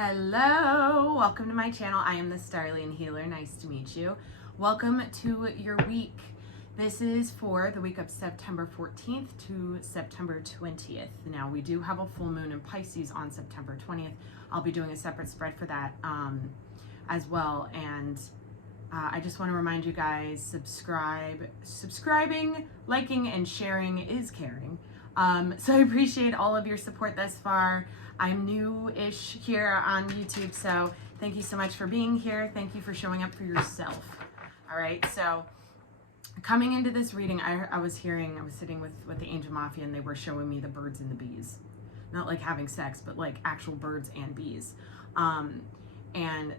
Hello, welcome to my channel. I am the Starlian Healer. Nice to meet you. Welcome to your week. This is for the week of September 14th to September 20th. Now, we do have a full moon in Pisces on September 20th. I'll be doing a separate spread for that as well. And I just want to remind you guys, subscribing, liking, and sharing is caring. So I appreciate all of your support thus far. I'm new-ish here on YouTube, so thank you so much for being here. Thank you for showing up for yourself. All right, so coming into this reading, I was sitting with the Angel Mafia, and they were showing me the birds and the bees. Not like having sex, but like actual birds and bees. And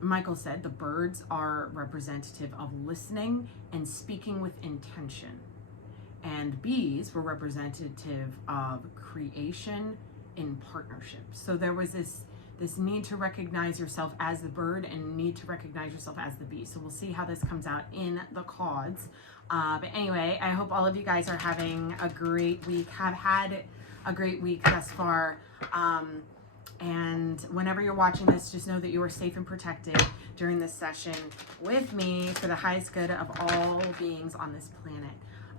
Michael said the birds are representative of listening and speaking with intention. And bees were representative of creation in partnership. So there was this need to recognize yourself as the bird and need to recognize yourself as the bee. So we'll see how this comes out in the cards. But anyway, I hope all of you guys are having a great week, have had a great week thus far. And whenever you're watching this, just know that you are safe and protected during this session with me for the highest good of all beings on this planet.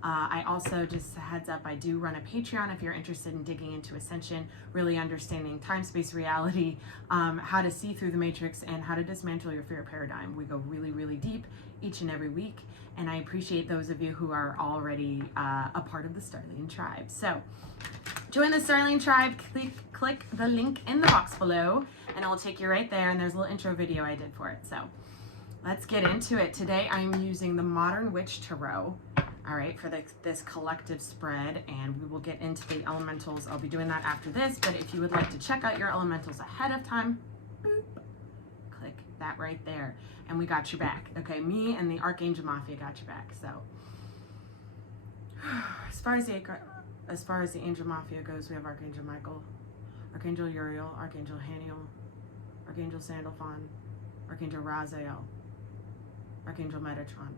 I also, just a heads up, I do run a Patreon if you're interested in digging into ascension, really understanding time, space, reality, how to see through the matrix, and how to dismantle your fear paradigm. We go really, really deep each and every week, and I appreciate those of you who are already a part of the Starlian tribe. So join the Starlian tribe, click the link in the box below, and it will take you right there, and there's a little intro video I did for it. So let's get into it. Today I'm using the Modern Witch Tarot. All right, for this collective spread, and we will get into the elementals. I'll be doing that after this, but if you would like to check out your elementals ahead of time, boop, click that right there, and we got your back. Okay, me and the Archangel Mafia got your back. So as far as the Angel Mafia goes, we have Archangel Michael, Archangel Uriel, Archangel Haniel, Archangel Sandalphon, Archangel Raziel, Archangel Metatron.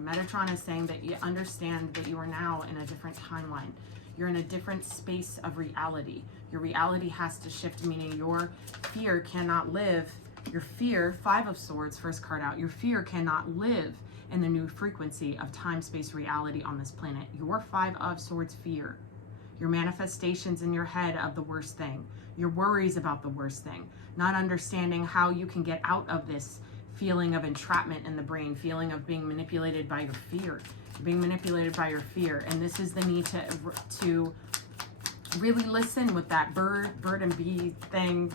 Metatron is saying that you understand that you are now in a different timeline. You're in a different space of reality. Your reality has to shift, meaning your fear cannot live. Your fear, Five of Swords, first card out, your fear cannot live in the new frequency of time, space, reality on this planet. Your Five of Swords fear, your manifestations in your head of the worst thing, your worries about the worst thing, not understanding how you can get out of this feeling of entrapment in the brain, feeling of being manipulated by your fear, And this is the need to really listen with that bird and bee thing.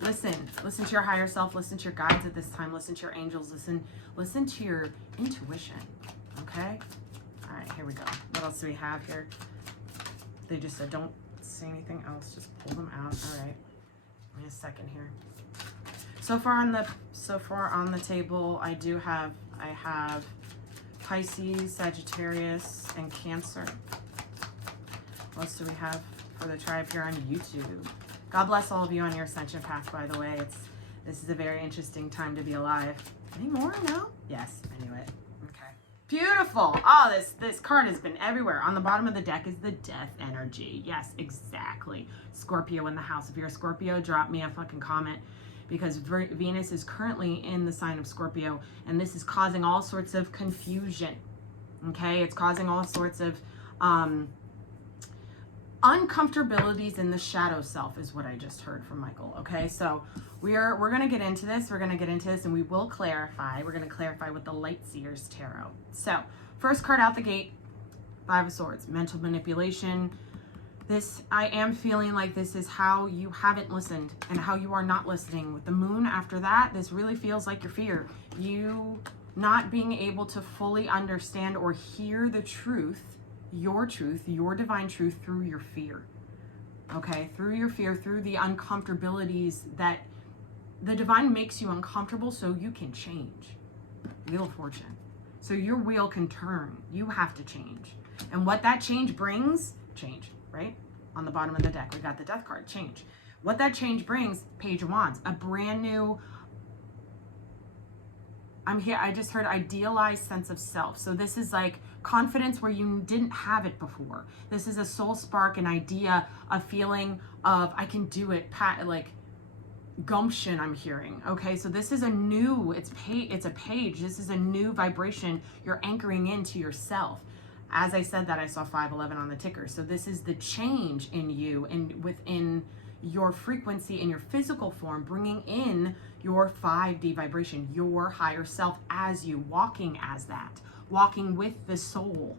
listen to your higher self, listen to your guides at this time, listen to your angels, listen to your intuition. Okay? All right, here we go. What else do we have here? They just said don't say anything else, just pull them out. All right, give me a second here. So far on the table, I have Pisces, Sagittarius, and Cancer. What else do we have for the tribe here on YouTube? God bless all of you on your ascension path, by the way. This is a very interesting time to be alive. Any more? No? Yes, I knew it. Okay. Beautiful. Oh, this card has been everywhere. On the bottom of the deck is the death energy. Yes, exactly. Scorpio in the house. If you're a Scorpio, drop me a fucking comment, because Venus is currently in the sign of Scorpio, and this is causing all sorts of confusion. Okay? It's causing all sorts of uncomfortabilities in the shadow self is what I just heard from Michael. Okay? So we're going to get into this. And we will clarify. We're going to clarify with the Light Seers Tarot. So first card out the gate, Five of Swords, mental manipulation. I am feeling like this is how you haven't listened and how you are not listening. With the moon after that, this really feels like your fear. You not being able to fully understand or hear the truth, your divine truth through your fear. Okay, through your fear, through the uncomfortabilities that the divine makes you uncomfortable so you can change. Wheel of Fortune. So your wheel can turn. You have to change. And what that change brings, change. Right? On the bottom of the deck, we got the Death card, change. What that change brings, Page of Wands, a brand new I just heard idealized sense of self. So this is like confidence where you didn't have it before. This is a soul spark, an idea, a feeling of I can do it, like gumption I'm hearing. Okay, so this is a new, it's a page. This is a new vibration you're anchoring into yourself. As I said that, I saw 511 on the ticker. So this is the change in you and within your frequency in your physical form, bringing in your 5D vibration, your higher self as you, walking as that, walking with the soul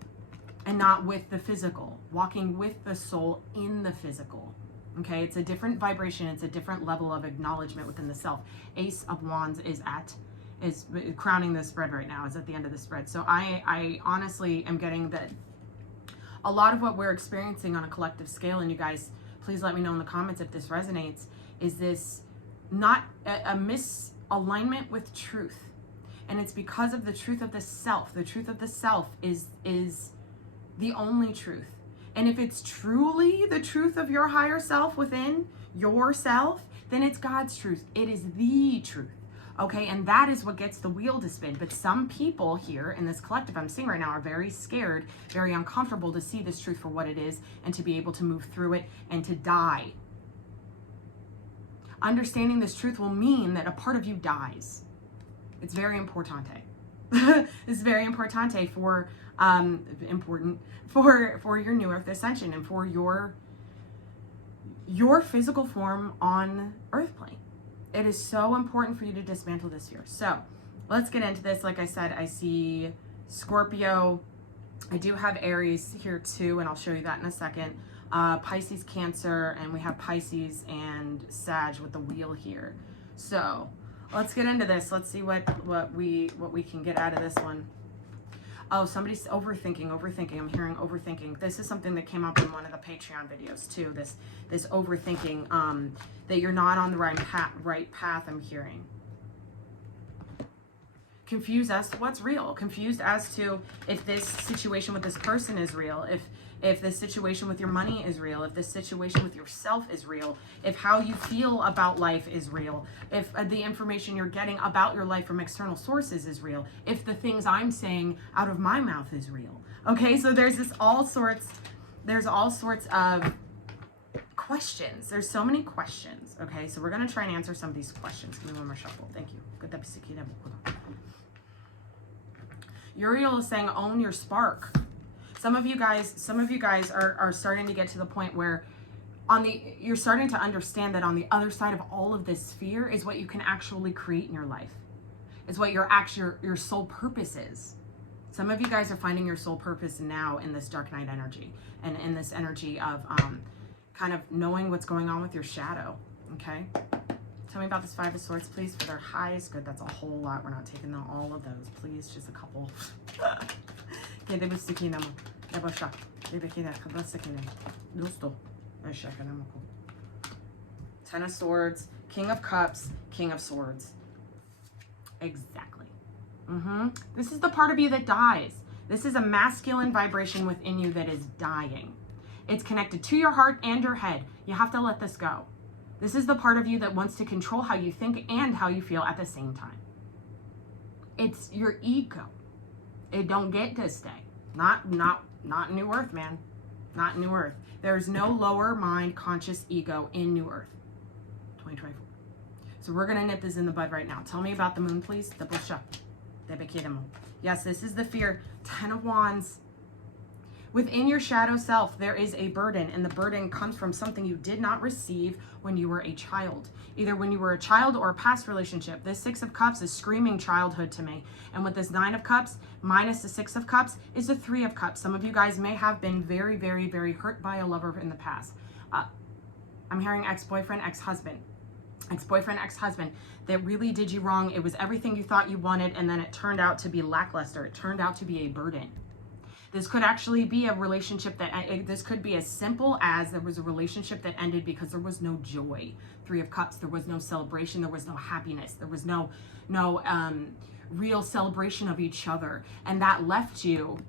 and not with the physical, walking with the soul in the physical. Okay, it's a different vibration. It's a different level of acknowledgement within the self. Ace of Wands is crowning the spread right now, is at the end of the spread. So I honestly am getting that a lot of what we're experiencing on a collective scale, and you guys, please let me know in the comments if this resonates, is this not a misalignment with truth. And it's because of the truth of the self. The truth of the self is the only truth. And if it's truly the truth of your higher self within yourself, then it's God's truth. It is the truth. Okay, and that is what gets the wheel to spin. But some people here in this collective I'm seeing right now are very scared, very uncomfortable to see this truth for what it is and to be able to move through it and to die. Understanding this truth will mean that a part of you dies. It's very importante. It's very importante for important for your new earth ascension and for your physical form on earth plane. It is so important for you to dismantle this fear. So let's get into this. Like I said, I see Scorpio. I do have Aries here too, and I'll show you that in a second. Pisces, Cancer, and we have Pisces and Sag with the wheel here. So let's get into this. Let's see what we can get out of this one. Oh, somebody's overthinking. I'm hearing overthinking. This is something that came up in one of the Patreon videos too. This overthinking, that you're not on the right path. I'm hearing. Confused as to what's real. Confused as to if this situation with this person is real. If this situation with your money is real, if this situation with yourself is real, if how you feel about life is real, if the information you're getting about your life from external sources is real, if the things I'm saying out of my mouth is real. Okay, so there's all sorts of questions. There's so many questions. Okay, so we're gonna try and answer some of these questions. Give me one more shuffle. Thank you. Uriel is saying own your spark. Some of you guys are starting to get to the point where you're starting to understand that on the other side of all of this fear is what you can actually create in your life. It's what your soul purpose is. Some of you guys are finding your soul purpose now in this dark night energy and in this energy of kind of knowing what's going on with your shadow. Okay? Tell me about this Five of Swords, please, for their highest good. That's a whole lot. We're not taking all of those, please. Just a couple. Ten of Swords, King of Cups, King of Swords. Exactly. This is the part of you that dies. This is a masculine vibration within you that is dying. It's connected to your heart and your head. You have to let this go. This is the part of you that wants to control how you think and how you feel at the same time. It's your ego. It don't get to stay. Not New Earth, man. Not New Earth. There's no lower mind conscious ego in New Earth 2024. So we're going to nip this in the bud right now. Tell me about the moon, please. Yes, this is the fear. 10 of Wands. Within your shadow self, there is a burden, and the burden comes from something you did not receive when you were a child. Either when you were a child or a past relationship. This 6 of Cups is screaming childhood to me. And with this 9 of Cups, minus the 6 of Cups, is the 3 of Cups. Some of you guys may have been very, very, very hurt by a lover in the past. I'm hearing ex-boyfriend, ex-husband. Ex-boyfriend, ex-husband that really did you wrong. It was everything you thought you wanted, and then it turned out to be lackluster. It turned out to be a burden. This could actually be a relationship this could be as simple as there was a relationship that ended because there was no joy. 3 of Cups, there was no celebration, there was no happiness, there was no real celebration of each other. And that left you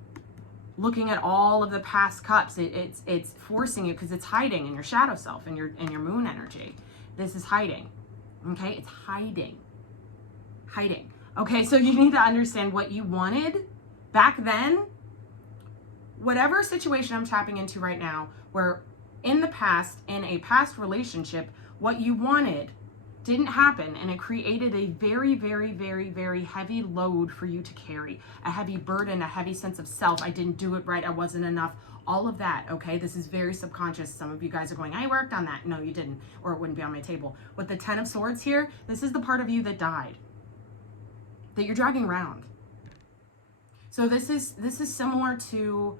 looking at all of the past cups. It's forcing you because it's hiding in your shadow self, in your moon energy. This is hiding. Okay, it's hiding. Okay, so you need to understand what you wanted back then. Whatever situation I'm tapping into right now, where in the past, in a past relationship, what you wanted didn't happen, and it created a very, very, very, very heavy load for you to carry, a heavy burden, a heavy sense of self. I didn't do it right. I wasn't enough. All of that, okay? This is very subconscious. Some of you guys are going, I worked on that. No, you didn't, or it wouldn't be on my table. With the 10 of Swords here, this is the part of you that died, that you're dragging around. So this is similar to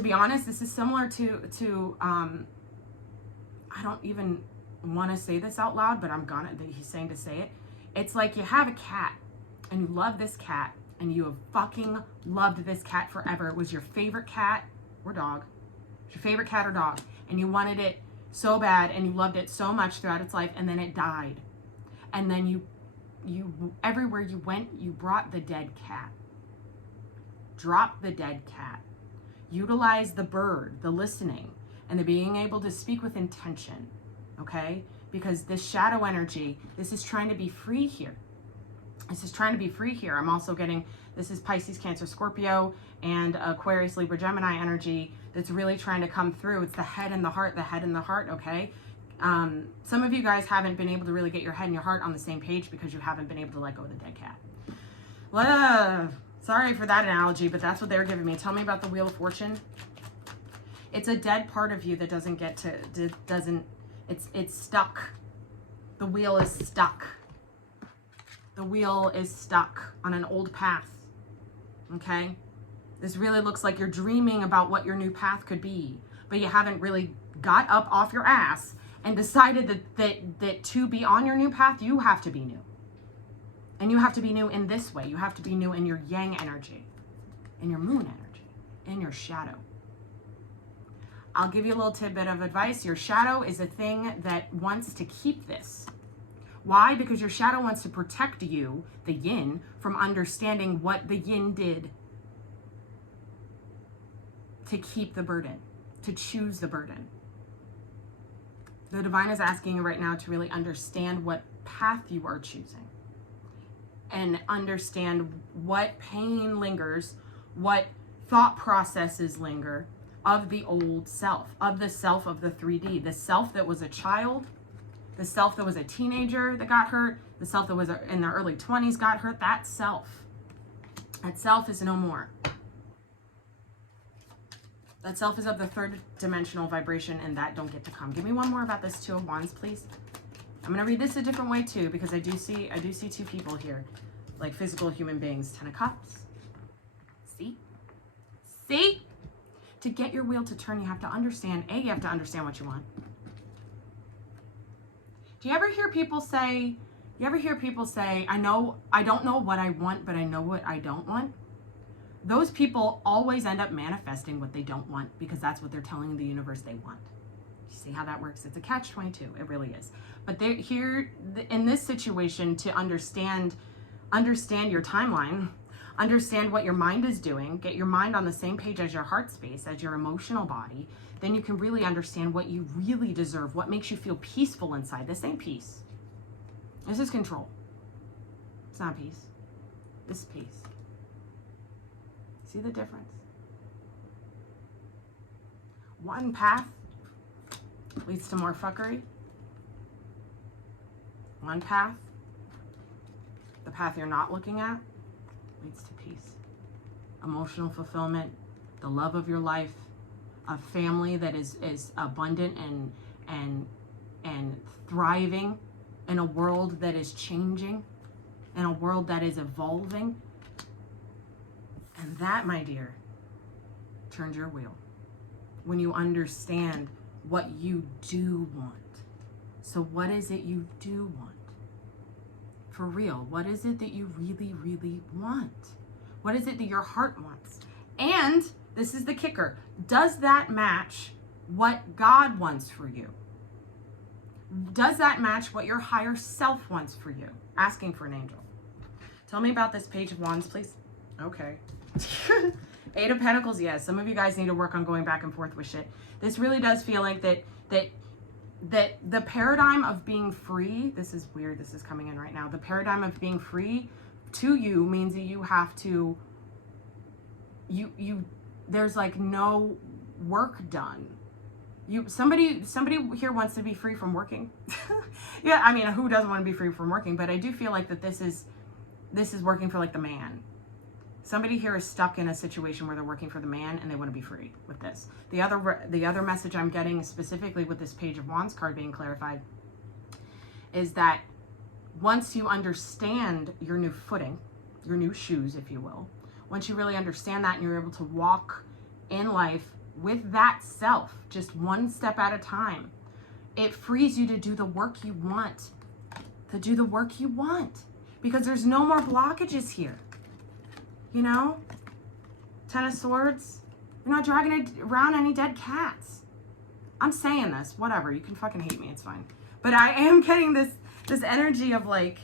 be honest, this is similar to I don't even want to say this out loud, but he's saying to say it. It's like you have a cat and you love this cat and you have fucking loved this cat forever. It was your favorite cat or dog. It's your favorite cat or dog. And you wanted it so bad and you loved it so much throughout its life, and then it died. And then you everywhere you went, you brought the dead cat. Drop the dead cat. Utilize the bird, the listening, and the being able to speak with intention, okay? Because this shadow energy, this is trying to be free here. This is trying to be free here. I'm also getting, this is Pisces, Cancer, Scorpio, and Aquarius, Libra, Gemini energy that's really trying to come through. It's the head and the heart, okay? Some of you guys haven't been able to really get your head and your heart on the same page because you haven't been able to let go of the dead cat. Sorry for that analogy, but that's what they were giving me. Tell me about the Wheel of Fortune. It's a dead part of you that doesn't get to, it's stuck. The wheel is stuck. The wheel is stuck on an old path, okay? This really looks like you're dreaming about what your new path could be, but you haven't really got up off your ass and decided that to be on your new path, you have to be new. And you have to be new in this way. You have to be new in your yang energy, in your moon energy, in your shadow. I'll give you a little tidbit of advice. Your shadow is a thing that wants to keep this. Why? Because your shadow wants to protect you, the yin, from understanding what the yin did to keep the burden, to choose the burden. The divine is asking you right now to really understand what path you are choosing and understand what pain lingers, what thought processes linger of the old self, of the 3D, the self that was a child, the self that was a teenager that got hurt, the self that was in their early 20s got hurt. That self is no more. That self is of the third dimensional vibration, and that don't get to come. Give me one more about this Two of Wands, please. I'm gonna read this a different way too, because I do see two people here, like physical human beings. 10 of Cups. See? To get your wheel to turn, you have to understand, you have to understand what you want. Do you ever hear people say, I don't know what I want, but I know what I don't want? Those people always end up manifesting what they don't want because that's what they're telling the universe they want. You see how that works? It's a catch-22. It really is. But they're here in this situation to understand your timeline, understand what your mind is doing, get your mind on the same page as your heart space, as your emotional body. Then you can really understand what you really deserve, what makes you feel peaceful inside. This ain't peace. This is control. It's not peace. This is peace. See the difference? One path leads to more fuckery. One path, the path you're not looking at, leads to peace. Emotional fulfillment, the love of your life, a family that is abundant and thriving in a world that is changing, in a world that is evolving. And that, my dear, turns your wheel. When you understand what you do want. So what is it you do want? For real, what is it that you really, really want? What is it that your heart wants? And this is the kicker. Does that match what God wants for you? Does that match what your higher self wants for you? Asking for an angel. Tell me about this Page of Wands, please. Okay. 8 of Pentacles, yes. Some of you guys need to work on going back and forth with shit. This really does feel like that that the paradigm of being free, this is weird, this is coming in right now. The paradigm of being free to you means that you have to, there's like no work done. Somebody here wants to be free from working. Yeah, I mean, who doesn't want to be free from working? But I do feel like that this is working for like the man. Somebody here is stuck in a situation where they're working for the man and they want to be free with this. The other message I'm getting specifically with this Page of Wands card being clarified is that once you understand your new footing, your new shoes, if you will, once you really understand that and you're able to walk in life with that self, just one step at a time, it frees you to do the work you want, because there's no more blockages here. You know, Ten of Swords, you're not dragging around any dead cats. I'm saying this, whatever, you can fucking hate me, it's fine. But I am getting this energy of like,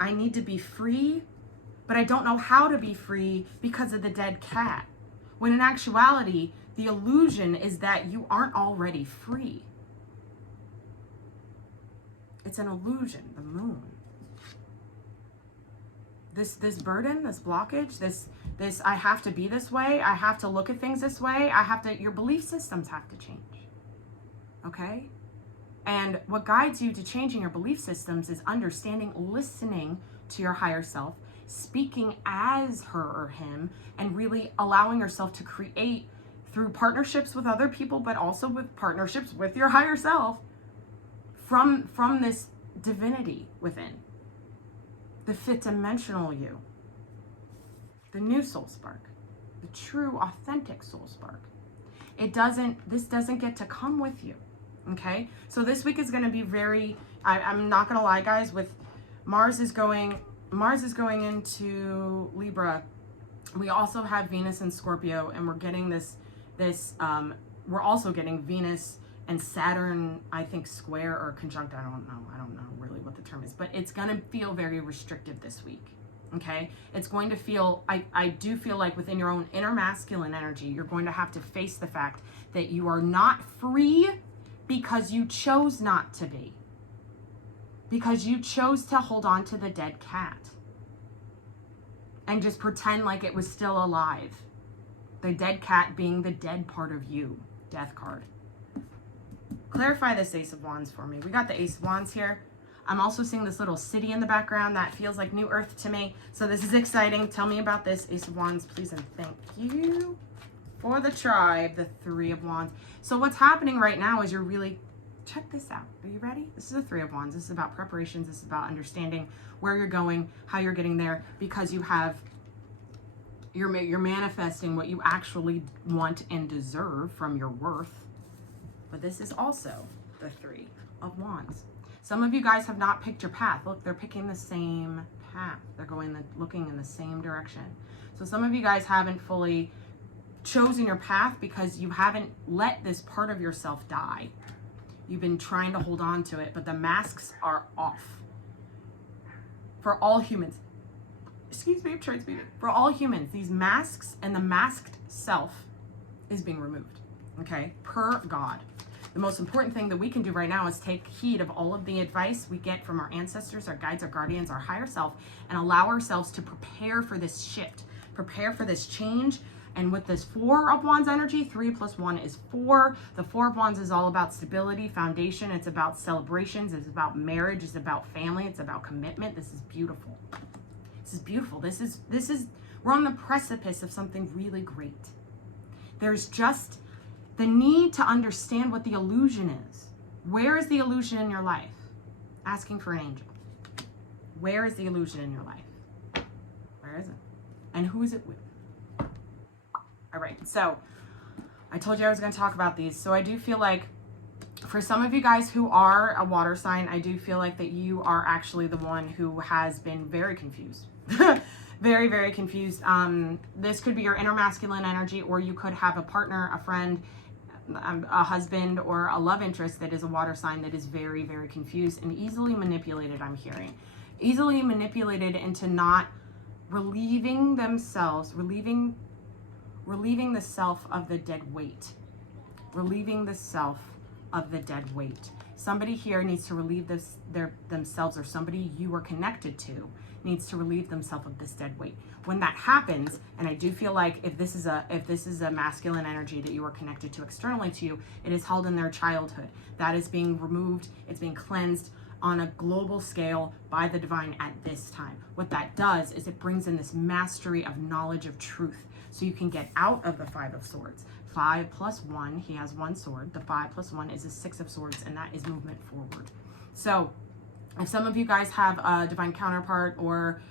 I need to be free, but I don't know how to be free because of the dead cat. When in actuality, the illusion is that you aren't already free. It's an illusion, the moon. This burden, this blockage, this I have to be this way, I have to look at things this way, your belief systems have to change. Okay? And what guides you to changing your belief systems is understanding, listening to your higher self, speaking as her or him, and really allowing yourself to create through partnerships with other people, but also with partnerships with your higher self from this divinity within. The fifth dimensional you, the new soul spark, the true authentic soul spark. This doesn't get to come with you. Okay, so this week is going to be very, I'm not going to lie guys, with Mars is going into Libra. We also have Venus and Scorpio, and we're getting we're also getting Venus and Saturn, I think, square or conjunct. I don't know really what the term is, but it's going to feel very restrictive this week. Okay, it's going to feel, I do feel like within your own inner masculine energy, you're going to have to face the fact that you are not free because you chose not to be. Because you chose to hold on to the dead cat and just pretend like it was still alive. The dead cat being the dead part of you. Death card. Clarify this Ace of Wands for me. We got the Ace of Wands here. I'm also seeing this little city in the background that feels like New Earth to me. So this is exciting. Tell me about this Ace of Wands, please, and thank you. For the tribe, the Three of Wands. So what's happening right now is you're really, check this out. Are you ready? This is the Three of Wands. This is about preparations. This is about understanding where you're going, how you're getting there, because you're manifesting what you actually want and deserve from your worth. But this is also the Three of Wands. Some of you guys have not picked your path. Look, they're picking the same path. They're looking in the same direction. So some of you guys haven't fully chosen your path because you haven't let this part of yourself die. You've been trying to hold on to it, but the masks are off. For all humans. Excuse me, I'm trying to speak. For all humans, these masks and the masked self is being removed. Okay? Per God. The most important thing that we can do right now is take heed of all of the advice we get from our ancestors, our guides, our guardians, our higher self, and allow ourselves to prepare for this shift, prepare for this change. And with this Four of Wands energy, 3 + 1 is 4. The Four of Wands is all about stability, foundation. It's about celebrations. It's about marriage. It's about family. It's about commitment. This is beautiful. This is beautiful. This is, we're on the precipice of something really great. There's just the need to understand what the illusion is. Where is the illusion in your life? Asking for an angel. Where is the illusion in your life? Where is it? And who is it with? All right, so I told you I was going to talk about these. So I do feel like for some of you guys who are a water sign, I do feel like that you are actually the one who has been very confused. Very, very confused. This could be your inner masculine energy, or you could have a partner, a friend, a husband, or a love interest that is a water sign that is very, very confused and easily manipulated, I'm hearing. Easily manipulated into not relieving themselves, relieving the self of the dead weight, relieving the self of the dead weight. Somebody here needs to relieve themselves, or somebody you are connected to needs to relieve themselves of this dead weight. When that happens, and I do feel like if this is a masculine energy that you are connected to externally to you, it is held in their childhood. That is being removed, it's being cleansed on a global scale by the divine at this time. What that does is it brings in this mastery of knowledge of truth, so you can get out of the 5 of Swords. 5 plus 1, he has 1 sword. The 5 plus 1 is a 6 of Swords, and that is movement forward. So if some of you guys have a divine counterpart, or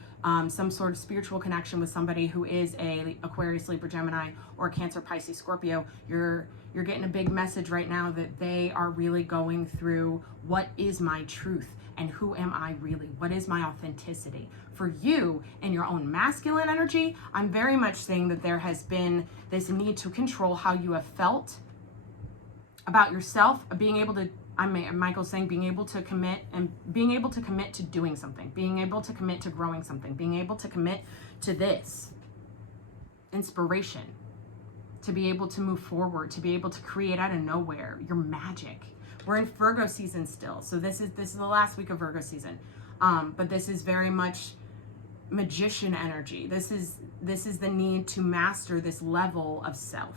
some sort of spiritual connection with somebody who is a Aquarius, Libra, Gemini, or Cancer, Pisces, Scorpio, you're getting a big message right now that they are really going through, what is my truth and who am I really? What is my authenticity? For you in your own masculine energy, I'm very much saying that there has been this need to control how you have felt about yourself, being able to, Michael's saying being able to commit, and being able to commit to doing something, being able to commit to growing something, being able to commit to this inspiration, to be able to move forward, to be able to create out of nowhere your magic. We're in Virgo season still, so this is the last week of Virgo season, but this is very much magician energy. This is the need to master this level of self.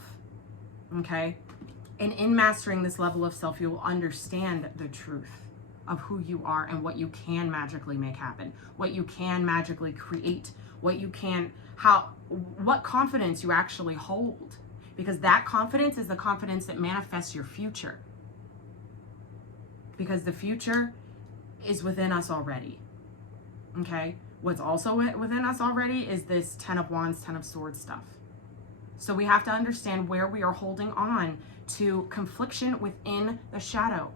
Okay, and in mastering this level of self, you will understand the truth of who you are and what you can magically make happen, what you can magically create, what confidence you actually hold, because that confidence is the confidence that manifests your future, because the future is within us already. Okay, what's also within us already is this 10 of Wands, 10 of Swords stuff. So we have to understand where we are holding on to confliction within the shadow.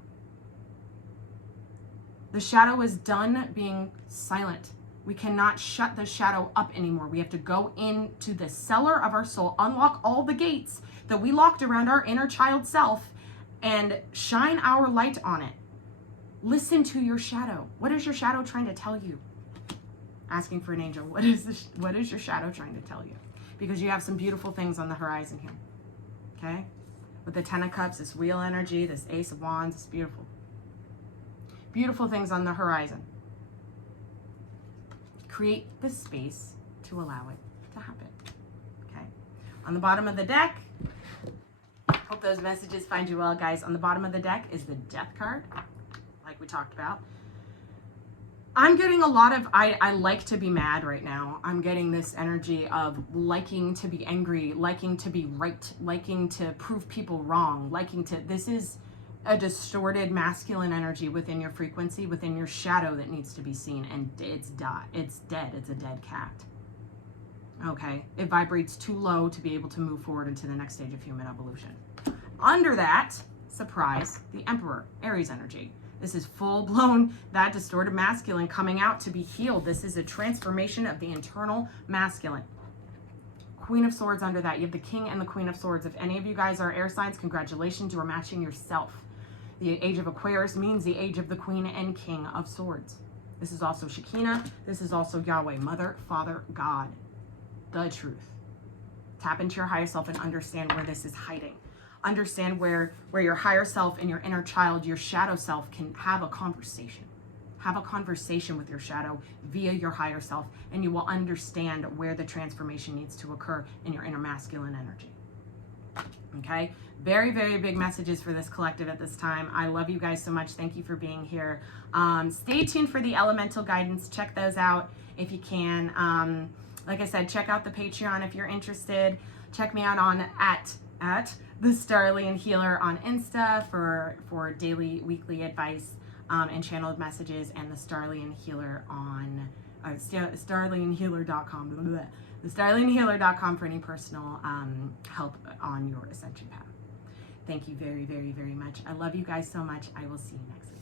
The shadow is done being silent. We cannot shut the shadow up anymore. We have to go into the cellar of our soul, unlock all the gates that we locked around our inner child self, and shine our light on it. Listen to your shadow. What is your shadow trying to tell you? Asking for an angel. What is your shadow trying to tell you? Because you have some beautiful things on the horizon here. Okay? With the 10 of Cups, this wheel energy, this Ace of Wands, it's beautiful. Beautiful things on the horizon. Create the space to allow it to happen. Okay? On the bottom of the deck, hope those messages find you well, guys. On the bottom of the deck is the Death card, like we talked about. I'm getting a lot of, I like to be mad right now. I'm getting this energy of liking to be angry, liking to be right, liking to prove people wrong, this is a distorted masculine energy within your frequency, within your shadow that needs to be seen, and it's dead, it's a dead cat. Okay, it vibrates too low to be able to move forward into the next stage of human evolution. Under that, surprise, the Emperor, Aries energy. This is full-blown, that distorted masculine coming out to be healed. This is a transformation of the internal masculine. Queen of Swords under that. You have the King and the Queen of Swords. If any of you guys are air signs, congratulations, you are matching yourself. The age of Aquarius means the age of the Queen and King of Swords. This is also Shekinah. This is also Yahweh, Mother, Father, God. The truth. Tap into your higher self and understand where this is hiding. Understand where your higher self and your inner child, your shadow self, can have a conversation. Have a conversation with your shadow via your higher self, and you will understand where the transformation needs to occur in your inner masculine energy. Okay? Very, very big messages for this collective at this time. I love you guys so much. Thank you for being here. Stay tuned for the elemental guidance. Check those out if you can. Like I said, check out the Patreon if you're interested. Check me out on at the Starlian Healer on Insta for daily, weekly advice and channeled messages, and the Starlian Healer on StarlianHealer.com. The StarlianHealer.com for any personal help on your ascension path. Thank you very, very, very much. I love you guys so much. I will see you next time.